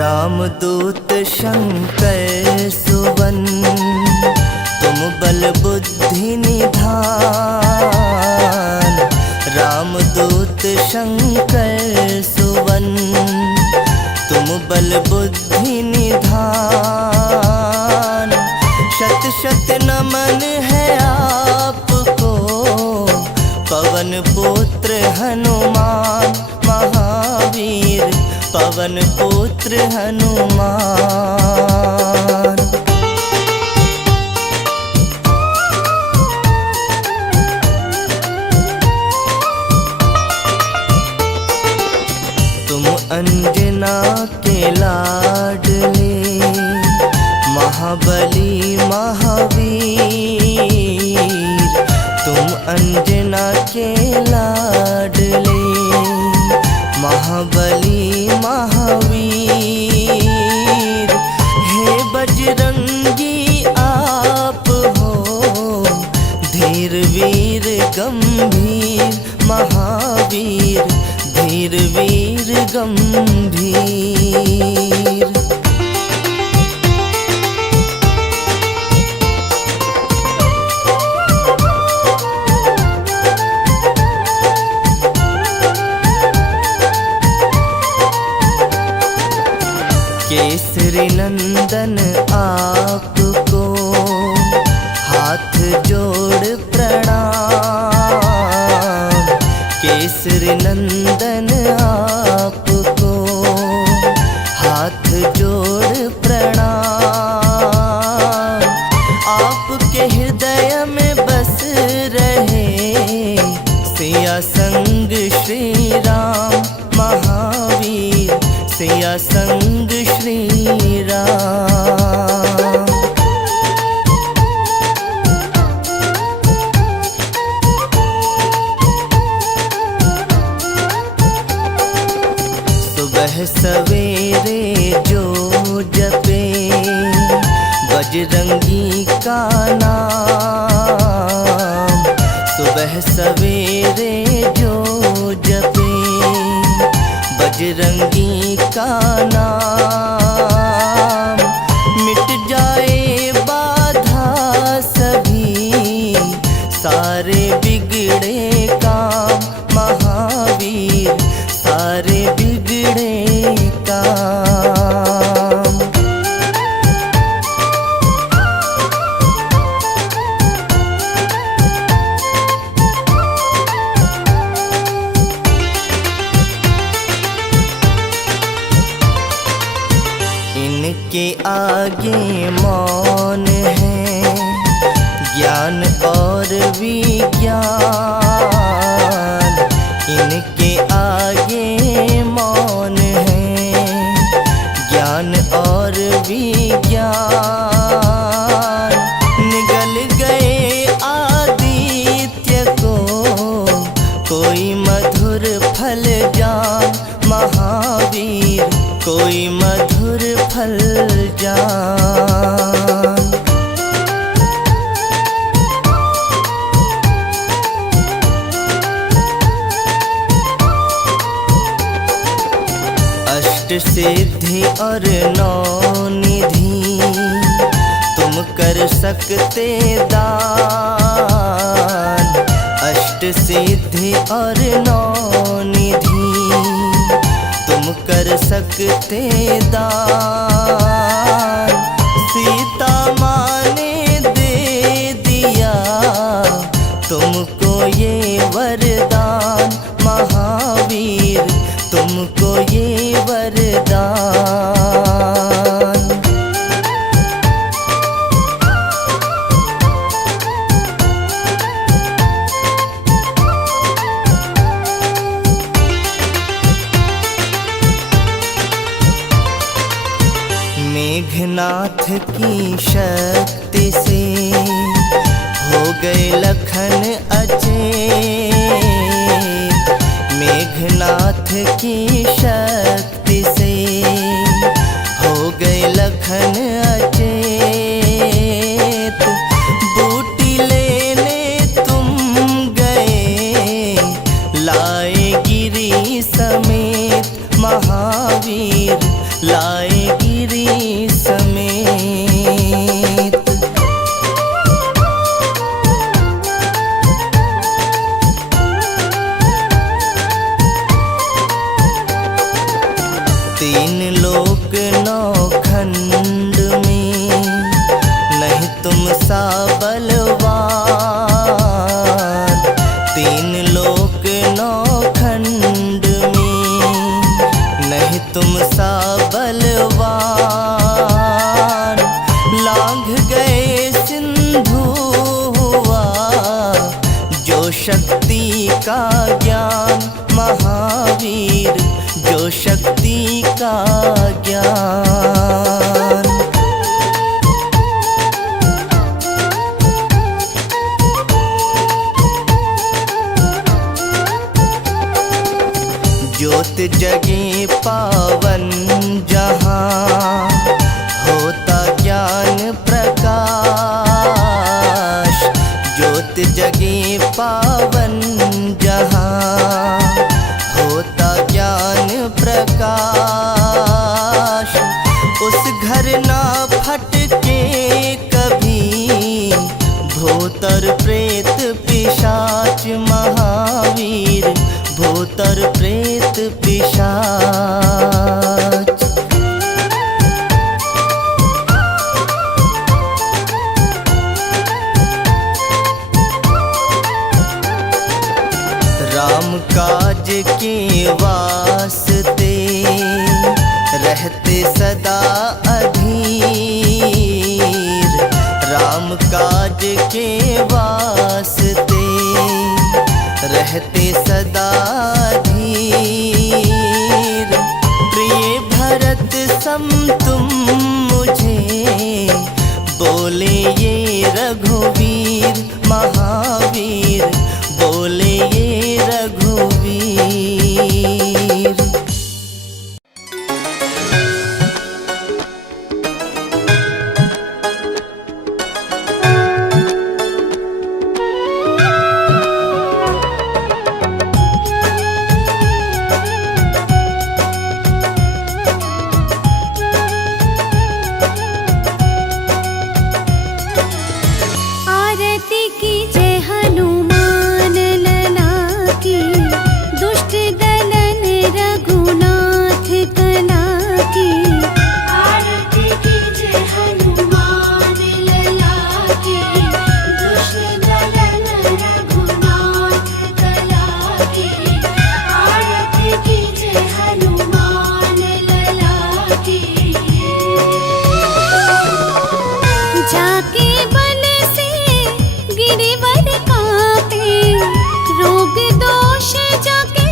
रामदूत शंकर सुवन, तुम बल बुद्धि निधान। रामदूत शंकर सुवन, तुम बल बुद्धि निधान। शत शत नमन है आपको, पवन पुत्र हनुमान महावीर, पवन पुत्र हनुमान। तुम अंजना के लाडले, महाबली महावीर। तुम अंजना के लाडले, महाबली महावीर। हे बजरंगी आप हो, धीर वीर गंभीर महावीर, धीर वीर गंभीर। केसरी नंदन आपको, हाथ जोड़ प्रणाम। केसरी नंदन आपको, हाथ जोड़ प्रणाम। आपके हृदय में बस रहे, सिया संग श्री राम महावीर, सिया संग श्री राम। सुबह सवेरे जो जपे, बजरंगी का नाम। सुबह सवेरे जो जपे, बजरंगी का नाम। मिट जाए बाधा सभी, सारे बिगड़े काम महावीर, सारे बिगड़े काम। इनके आगे मौन है, ज्ञान और विज्ञान। इनके आगे मौन है, ज्ञान और विज्ञान। निगल गए आदित्य को, कोई मधुर फल जान महावीर, कोई मधुर फल जान। अष्ट सिद्धि और नौ निधि, तुम कर सकते दान। अष्ट सिद्धि और नौ निधि, तुम कर सकते दान। सीता माँ ने दे दिया तुमको ये वरदान महावीर, तुमको ये वरदान। मेघनाथ की शक्ति से हो गए लखन अचेत। मेघनाथ की शक्ति से हो गए लखन अचेत। बूटी लेने तुम गए, लाए गिरी समेत महावीर, लाए गिरी समेत। तीन लोक नौ खंड में नहीं तुम सा बलवान। तीन लोक नौ खंड में नहीं तुम सा बलवान। लांघ गए सिंधु हुआ जो शक्ति का ज्ञान महावीर, जो शक्ति का ज्ञान। ज्योत जगे पावन जहाँ होता ज्ञान प्रकाश। ज्योत जगे पावन जहाँ होता ज्ञान प्रकाश। उस घर ना फटके कभी भूतर प्रेत पिशाच महावीर, भूतर प्रेत पिशाच। राम काज के वास्ते रहते सदा अधीर। राम काज के वास्ते रहते सदा धीर। प्रिय भरत सम तुम मुझे बोले ये रघुवीर महावीर, बोले ये रघुवीर। आरती की जय हनुमान लला की, दुष्ट दलन रघुनाथ कला की। आरती की जय हनुमान लला की, दुष्ट दलन रघुनाथ कला की। आरती की जय हनुमान लला की। जाके बन से गिरिवर कापे, रोग दोष जाके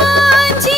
हनुमान जी